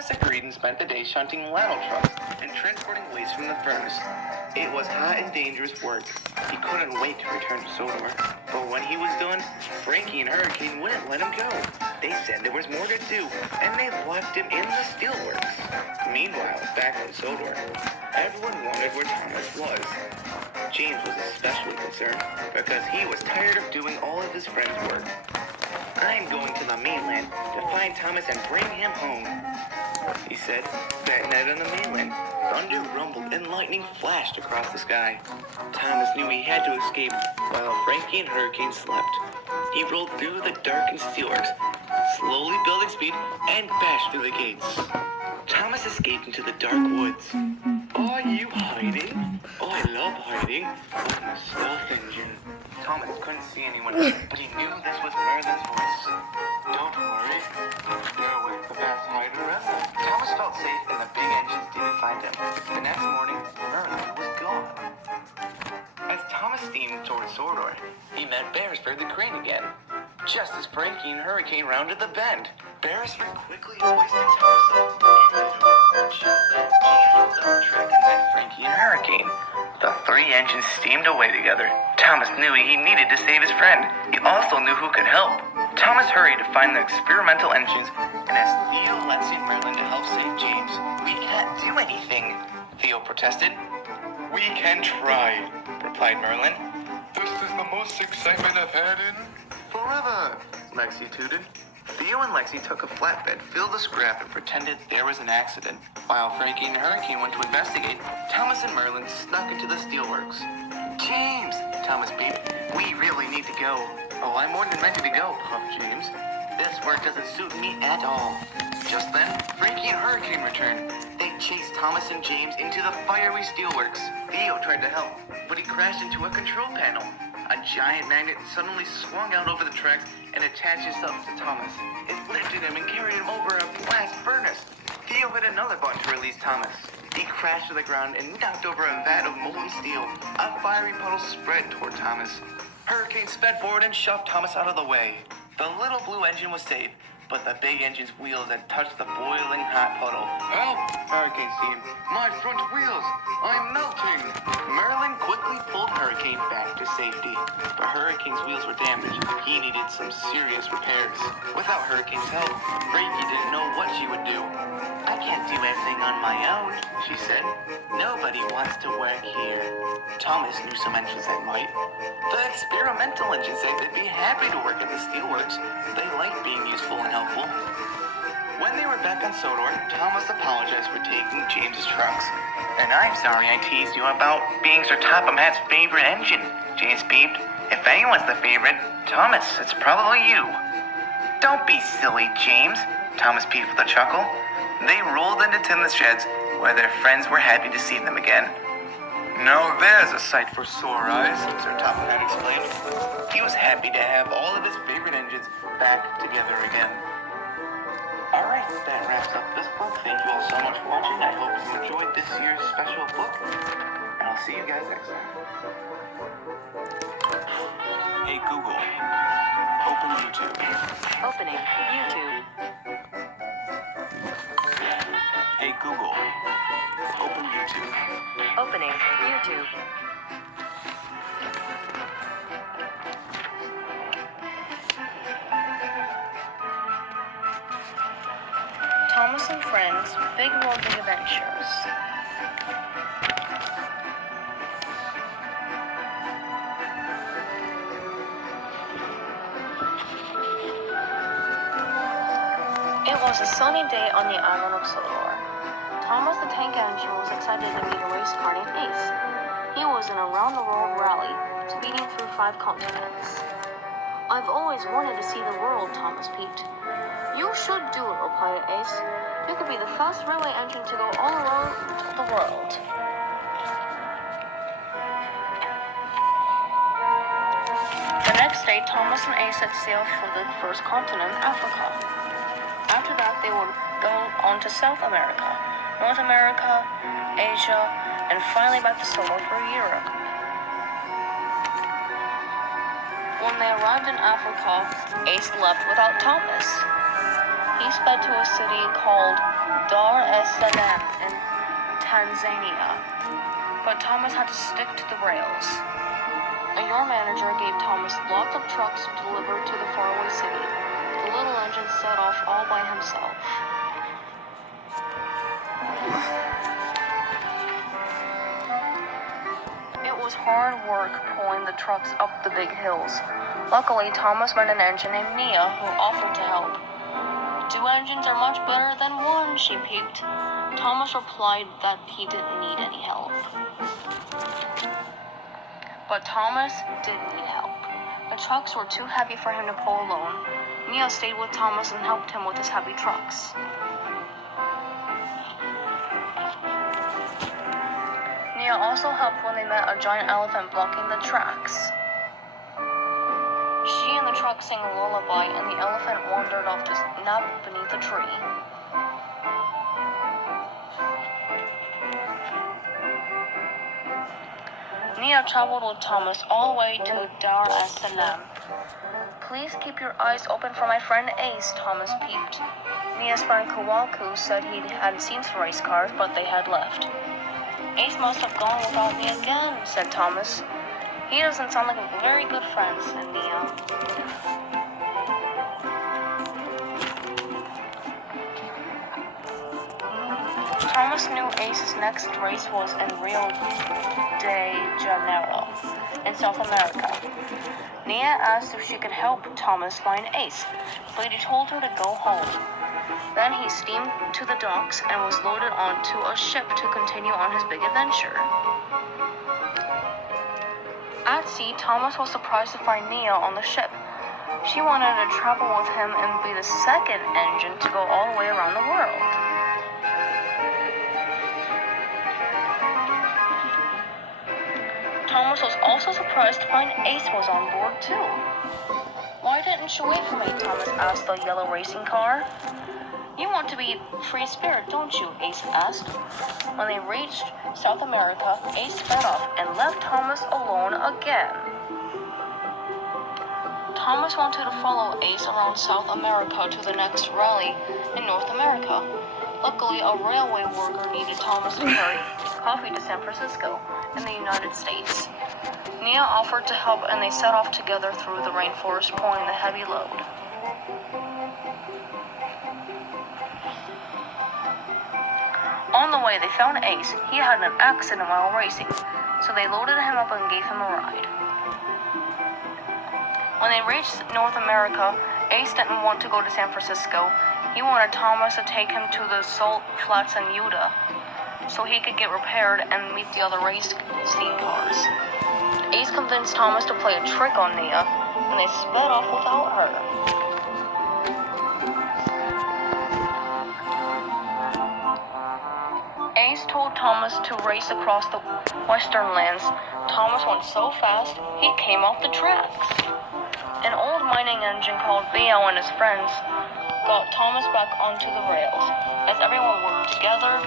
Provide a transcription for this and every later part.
Thomas agreed and spent the day shunting ladle trucks and transporting waste from the furnace. It was hot and dangerous work. He couldn't wait to return to Sodor. But when he was done, Frankie and Hurricane wouldn't let him go. They said there was more to do, and they left him in the steelworks. Meanwhile, back in Sodor, everyone wondered where Thomas was. James was especially concerned because he was tired of doing all of his friends' work. "I'm going to the mainland to find Thomas and bring him home," he said. That night on the mainland, thunder rumbled and lightning flashed across the sky. Thomas knew he had to escape while Frankie and Hurricane slept. He rolled through the darkened steelworks, slowly building speed, and bashed through the gates. Thomas escaped into the dark woods. "Are you hiding? I love hiding. I'm a stealth engine." Thomas couldn't see anyone, but he knew this was Merlin's voice. "Don't worry, you're with the best hider ever." Thomas felt safe and the big engines didn't find him. The next morning, Merlin was gone. As Thomas steamed toward Sodor, he met Beresford the Crane again. Just as Frankie and Hurricane rounded the bend, Beresford quickly hoisted Thomas up and just then James was on track and met Frankie and Hurricane. The three engines steamed away together. Thomas knew he needed to save his friend. He also knew who could help. Thomas hurried to find the experimental engines and asked Theo, Lexi, and Merlin to help save James. "We can't do anything," Theo protested. "We can try," replied Merlin. "This is the most excitement I've had in forever," Lexi tooted. Theo and Lexi took a flatbed, filled the scrap, and pretended there was an accident. While Frankie and Hurricane went to investigate, Thomas and Merlin snuck into the steelworks. "James," Thomas beeped, "we really need to go." "Oh, I'm more than ready to go," puffed James. "This work doesn't suit me at all." Just then, Frankie and Hurricane returned. They chased Thomas and James into the fiery steelworks. Theo tried to help, but he crashed into a control panel. A giant magnet suddenly swung out over the tracks and attached itself to Thomas. It lifted him and carried him over a blast furnace. Theo hit another button to release Thomas. He crashed to the ground and knocked over a vat of molten steel. A fiery puddle spread toward Thomas. Hurricane sped forward and shoved Thomas out of the way. The little blue engine was safe, but the big engine's wheels had touched the boiling hot puddle. "Help!" Hurricane screamed. "My front wheels! I'm melting!" Merlin quickly pulled Hurricane back to safety, but Hurricane's wheels were damaged. He needed some serious repairs. Without Hurricane's help, Frankie didn't know what she would do. "I can't do everything on my own," she said. "Nobody wants to work here." Thomas knew some engines that might. The experimental engines said they'd be happy to work at the steelworks. They liked being useful and helpful. When they were back on Sodor, Thomas apologized for taking James's trucks. "And I'm sorry I teased you about being Sir Topham Hatt's favorite engine," James beeped. "If anyone's the favorite, Thomas, it's probably you." "Don't be silly, James," Thomas peeped with a chuckle. They rolled into Tim's sheds, where their friends were happy to see them again. "Now there's a sight for sore eyes," Sir Topham Hatt exclaimed. He was happy to have all of his favorite engines back together again. Alright, that wraps up this book. Thank you all so much for watching. I hope you enjoyed this year's special book, and I'll see you guys next time. Hey Google, open YouTube. Opening YouTube. Hey Google, open YouTube. Opening YouTube. Thomas and Friends, Big World Big Adventures. It was a sunny day on the island of Sodor. Thomas the Tank Engine was excited to meet a race car named Ace. He was in a round-the-world rally, speeding through 5 continents. "I've always wanted to see the world," Thomas peeped. "You should do it," replied Ace. "You could be the first railway engine to go all around the world." The next day, Thomas and Ace set sail for the first continent, Africa. After that, they would go on to South America, North America, Asia, and finally back to Sodor for Europe. When they arrived in Africa, Ace left without Thomas. he sped to a city called Dar es Salaam in Tanzania. But Thomas had to stick to the rails. A yard manager gave Thomas lots of trucks to deliver to the faraway city. The little engine set off all by himself. It was hard work pulling the trucks up the big hills. Luckily, Thomas met an engine named Nia who offered to help. 2 engines are much better than 1, she peeped. Thomas replied that he didn't need any help. But Thomas did need help. The trucks were too heavy for him to pull alone. Nia stayed with Thomas and helped him with his heavy trucks. Nia also helped when they met a giant elephant blocking the tracks. She and the truck sang a lullaby, and the elephant wandered off to nap beneath a tree. Nia traveled with Thomas all the way to Dar es Salaam. Please keep your eyes open for my friend Ace, Thomas peeped. Nia's friend Kawaku said he hadn't seen some race cars, but they had left. Ace must have gone without me again, said Thomas. He doesn't sound like a very good friend, said Nia. Thomas knew Ace's next race was in Rio de Janeiro, in South America. Nia asked if she could help Thomas find Ace, but he told her to go home. Then he steamed to the docks and was loaded onto a ship to continue on his big adventure. At sea, Thomas was surprised to find Nia on the ship. She wanted to travel with him and be the second engine to go all the way around the world. Thomas was also surprised to find Ace was on board too. Why didn't you wait for me? Thomas asked the yellow racing car. You want to be free spirit, don't you? Ace asked. When they reached South America, Ace sped off and left Thomas alone again. Thomas wanted to follow Ace around South America to the next rally in North America. Luckily, a railway worker needed Thomas to carry coffee to San Francisco in the United States. Nia offered to help and they set off together through the rainforest pulling the heavy load. On the way, they found Ace. He had an accident while racing, so they loaded him up and gave him a ride. When they reached North America, Ace didn't want to go to San Francisco. He wanted Thomas to take him to the salt flats in Utah, so he could get repaired and meet the other race scene cars. Ace convinced Thomas to play a trick on Nia, and they sped off without her. Ace told Thomas to race across the western lands. Thomas went so fast, he came off the tracks. An old mining engine called Theo and his friends got Thomas back onto the rails. As everyone worked together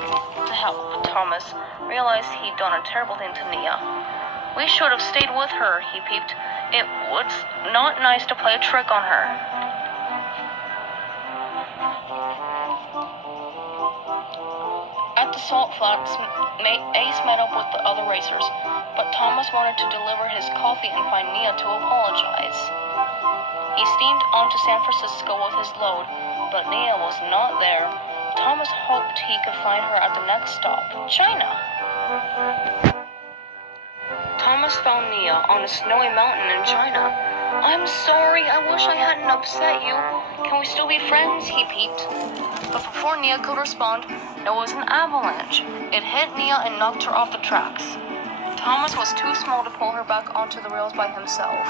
to help, Thomas realized he'd done a terrible thing to Nia. We should have stayed with her, he peeped. It was not nice to play a trick on her. At the salt flats, Ace met up with the other racers, but Thomas wanted to deliver his coffee and find Nia to apologize. He steamed on to San Francisco with his load, but Nia was not there. Thomas hoped he could find her at the next stop, China. Thomas found Nia on a snowy mountain in China. I'm sorry, I wish I hadn't upset you. Can we still be friends? He peeped. But before Nia could respond, there was an avalanche. It hit Nia and knocked her off the tracks. Thomas was too small to pull her back onto the rails by himself.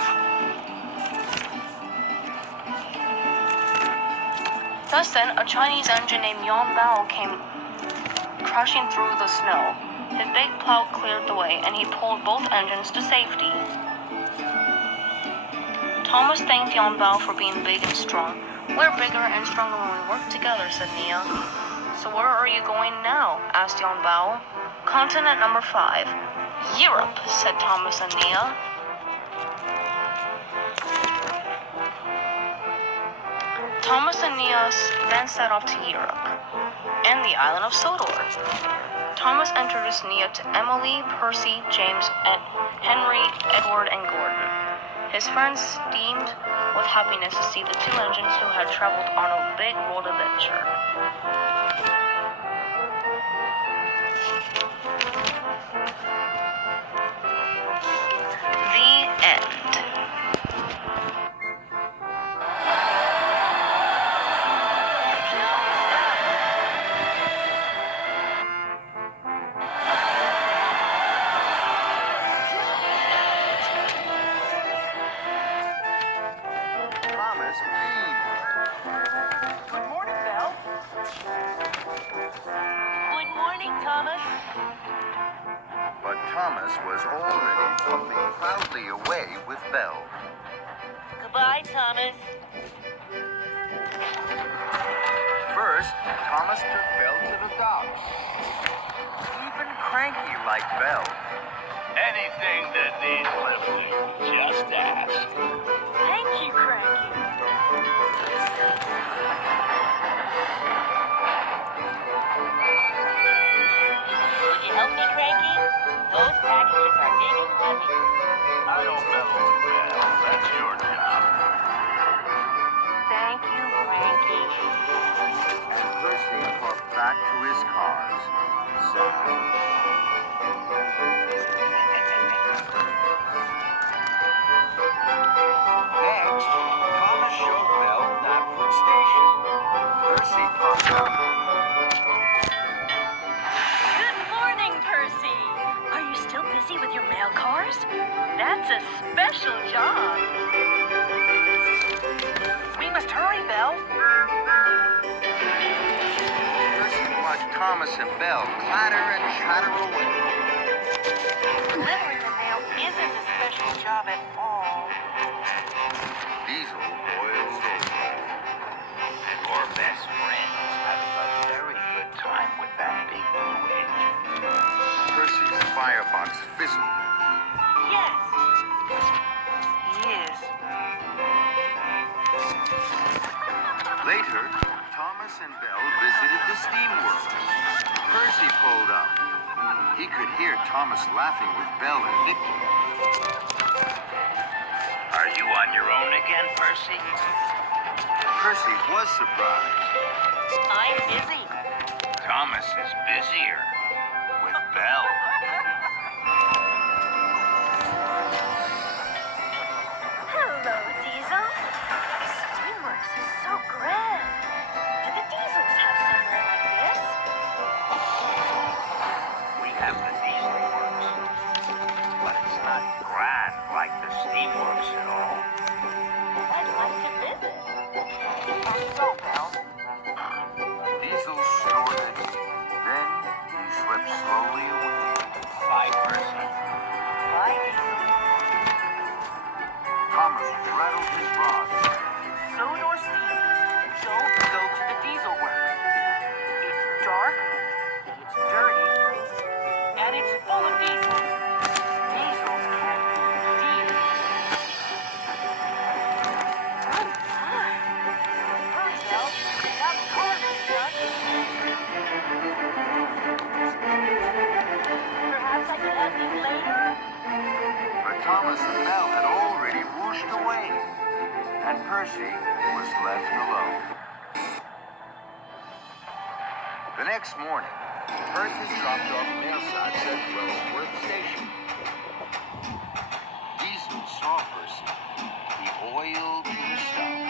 Just then, a Chinese engine named Yan Bao came crashing through the snow. His big plow cleared the way, and he pulled both engines to safety. Thomas thanked Yan Bao for being big and strong. We're bigger and stronger when we work together, said Nia. So where are you going now? Asked Yan Bao. Continent number 5. Europe, said Thomas and Nia. Thomas and Nias then set off to Europe and the island of Sodor. Thomas introduced Nia to Emily, Percy, James, and Henry, Edward, and Gordon. His friends steamed with happiness to see the two engines who had traveled on a big world adventure. The end. Thomas beamed. Good morning, Belle. Good morning, Thomas. But Thomas was already puffing proudly away with Belle. Goodbye, Thomas. First, Thomas took Belle to the docks. Even cranky like Belle. Anything that needs lifting, just ask. Thank you, Cranky. Would you help me, Cranky? Those packages are big and heavy. I don't meddle with Belle. That's your job. Thank you, Cranky. And Percy puffed back to his cars. Next, Thomas showed Belle Knapford Station. Percy popped up. Good morning, Percy. Are you still busy with your mail cars? That's a special job. We must hurry, Belle. Percy watched Thomas and Belle clatter and chatter away. Delivering the mail isn't a special job at all. Diesel boiled over. And your best friends having a very good time with that big blue engine. Percy's firebox fizzled. Yes. He is. Later, Thomas and Belle visited the steamworks. Percy pulled up. He could hear Thomas laughing with Belle and Victor. Are you on your own again, Percy? Percy was surprised. I'm busy. Thomas is busier with Belle. Hello, Diesel. Steamworks is so grand. Do the Diesels have somewhere like this? We have the diesel works, but it's not grand like the steamworks at all. I'd like to visit. How so, Belle? Diesel snorted. Then he slipped slowly away. Bye, Percy. Bye, Diesel. Thomas rattled his rod. Sodor Steam. Don't go to the Diesel Works. It's dark, it's dirty, and it's full of diesels. Diesels can be thieves. Oh, my. Hurry, Belle. They have cars to shut. Perhaps I could help you later? But Thomas and Belle had already whooshed away. And Percy was left alone. The next morning, Percy dropped off mail sacks at Wellsworth Station. Diesel saw Percy. He oiled to a stop.